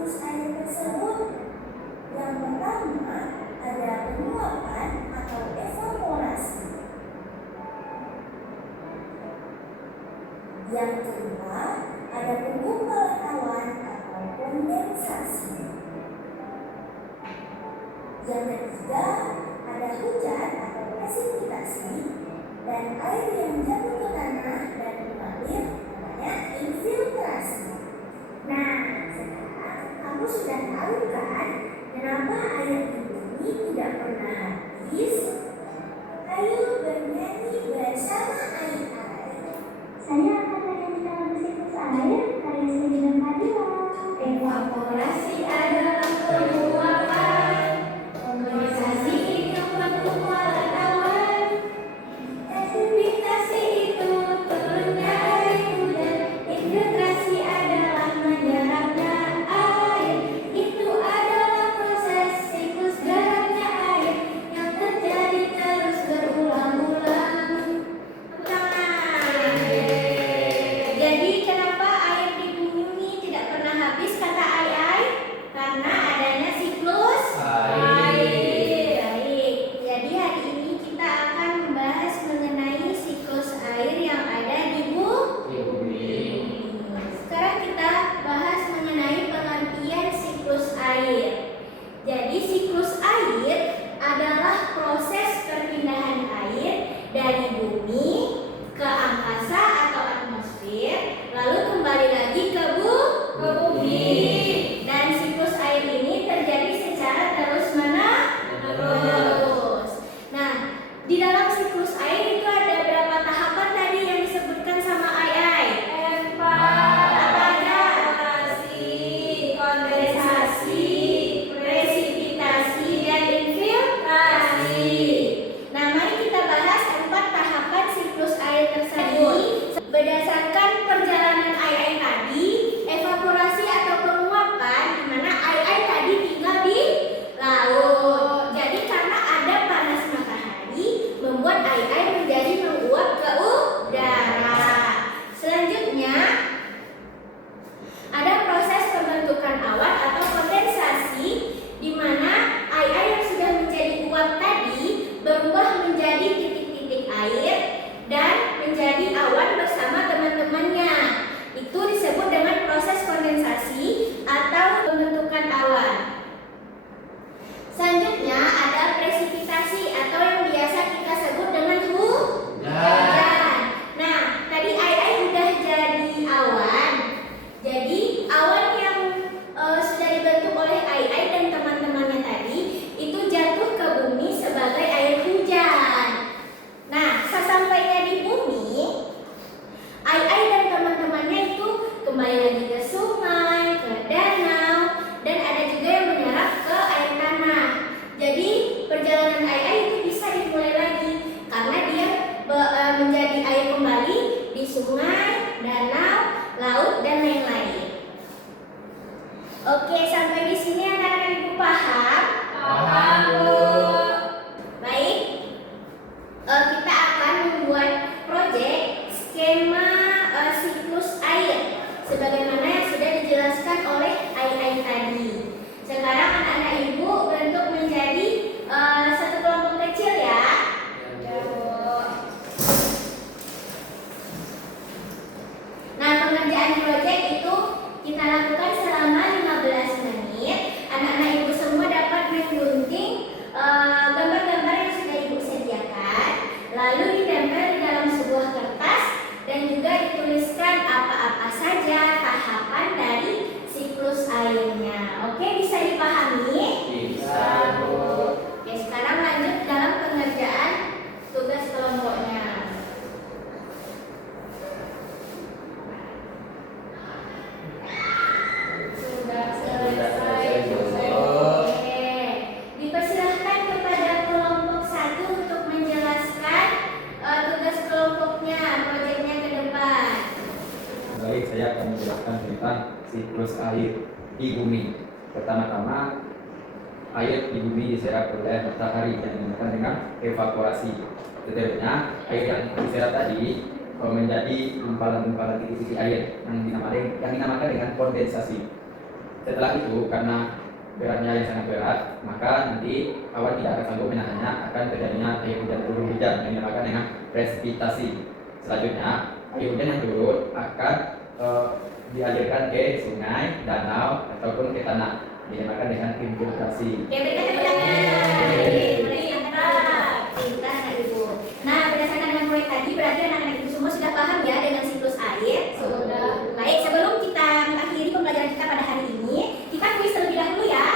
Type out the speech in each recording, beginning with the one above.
siklus air tersebut? Yang pertama ada penguapan atau evaporasi. Yang kedua ada pengumpulan awan atau kondensasi. Yang ketiga ada hujan atau presipitasi, dan air yang jatuh ke tanah dan mengalir namanya infiltrasi. Nah, sekarang kamu sudah tahu kan kenapa air di bumi tidak pernah habis? Ayo bernyanyi bersama air-air. Saya akan menyanyikan lagu siklus air karya Sendirian Fadila. Evaporasi adalah penguapan, kondensasi itu pengumpulan awan, presipitasi itu turunnya air hujan, infiltrasi adalah menyerapnya air. Itu adalah proses siklus geraknya air yang terjadi terus berulang-ulang. Jadi kenapa air di bumi ini tidak pernah habis, kata Ai? Karena adanya siklus air. Baik, jadi hari ini kita akan membahas mengenai siklus air yang ada di bumi. Sekarang kita bahas mengenai pengertian siklus air. Jadi siklus air adalah proses perpindahan air dari bumi ke angkasa atau atmosfer, lalu kembali lagi ke bumi. Dan siklus air ini terjadi secara terus-menerus. Nah, di dalam siklus air itu ada berapa tahapan tadi yang disebutkan sama Ai? Apa aja? Kondensasi, presipitasi, dan infiltrasi. Nah, mari kita bahas 4 tahapan siklus air tersebut. Berdasarkan perjalanan Ai tadi, evaporasi atau penguapan, di mana Ai tadi tinggal di laut. Jadi karena ada panas matahari, membuat Ai menjadi menguap ke udara. Selanjutnya, ada proses pembentukan awan atau kondensasi, di mana Ai yang sudah menjadi uap tadi berubah menjadi titik-titik air dan menjadi awan bersama teman-temannya. Itu disebut dengan proses kondensasi atau pembentukan awan. Selanjutnya ada presipitasi atau yang biasa kita sebut dengan hujan. Nah, tadi Ai udah jadi awan. Jadi awan yang sudah dibentuk oleh Ai dan teman-temannya tadi itu jatuh ke bumi sebagai air hujan. Nah, sesampainya di bumi, Ai dan teman-temannya itu kembali lagi ke sungai, ke danau, dan ada juga yang menyerap ke air tanah. Jadi perjalanan Ai itu bisa dimulai lagi karena dia menjadi air kembali di sungai, danau, laut, dan lain-lain. Oke, sampai di sini anak-anak ibu paham? Paham, Bu. Baik, kita akan membuat proyek skema siklus air sebagaimana yang sudah dijelaskan oleh Ai tadi. Sekarang anak-anak ibu bentuk menjadi satu kelompok kecil ya. Nah, pengerjaan proyek itu kita lakukan selama 15 menit. Anak-anak ibu semua dapat menggunting gambar-gambar yang sudah ibu sediakan, lalu ditempel di dalam sebuah kertas dan juga dituliskan apa-apa saja tahapan dari siklus airnya. Oke, bisa dipahami? Bisa, Bu. Oke, sekarang lanjut dalam pengerjaan tugas kelompoknya. Sudah selesai. Oke, dipersilahkan kepada kelompok 1 untuk menjelaskan tugas kelompoknya, proyeknya ke depan. Baik, saya akan menjelaskan tentang siklus air di bumi. Pertama-tama, air di bumi diserap oleh matahari yang dinamakan dengan evaporasi. Detailnya, air yang diserap tadi menjadi gumpalan-gumpalan titik-titik air yang dinamakan dengan kondensasi. Setelah itu karena beratnya yang sangat berat, maka nanti awan tidak akan sanggup menahannya, akan terjadinya air hujan turun hujan yang dinamakan dengan presipitasi. Selanjutnya air hujan yang turun akan dialirkan ke sungai, danau ataupun ke tanah, dinamakan dengan infiltrasi. Oke, berikan tepuk tangan. Pintar anak ibu. Nah, berdasarkan dengan proyek tadi berarti anak-anak ibu semua sudah paham ya dengan siklus air. Sudah. Baik, sebelum kita mengakhiri pembelajaran kita pada hari ini, kita kuis terlebih dahulu ya.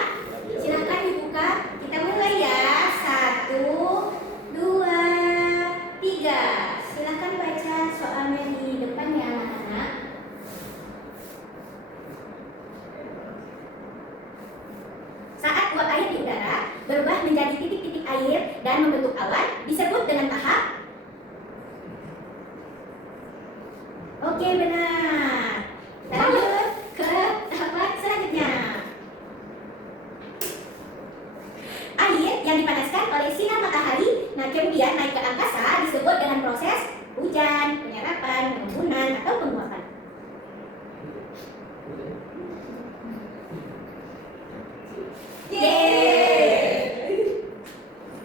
Silahkan dibuka. Kita mulai ya. 1, 2, 3. Silahkan baca soalnya di depan ya anak-anak. Saat uap air di udara berubah menjadi titik-titik air dan membentuk awan disebut dengan tahap. Oke, benar. Kita lanjut ke tahapan selanjutnya. Air yang dipanaskan oleh sinar matahari nah kemudian naik ke angkasa disebut dengan proses hujan, penyerapan, penimbunan atau penguapan.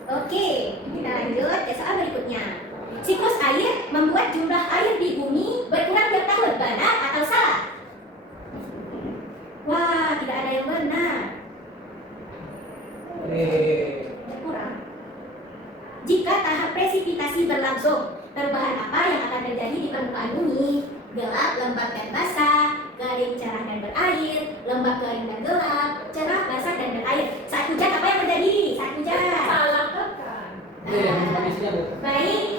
Oke, kita lanjut ke soal berikutnya. Siklus air membuat jumlah air di bumi berkurang tiap tahun, benar atau salah? Wah, tidak ada yang benar. Berkurang. Jika tahap presipitasi berlangsung, perubahan apa yang akan terjadi di permukaan bumi? Gelap, lembab dan basah, garing, cerah dan berair, lembab, garing dan gelap, cerah, basah dan berair. Saat hujan apa yang terjadi? Saat hujan. Salah kan? Baik,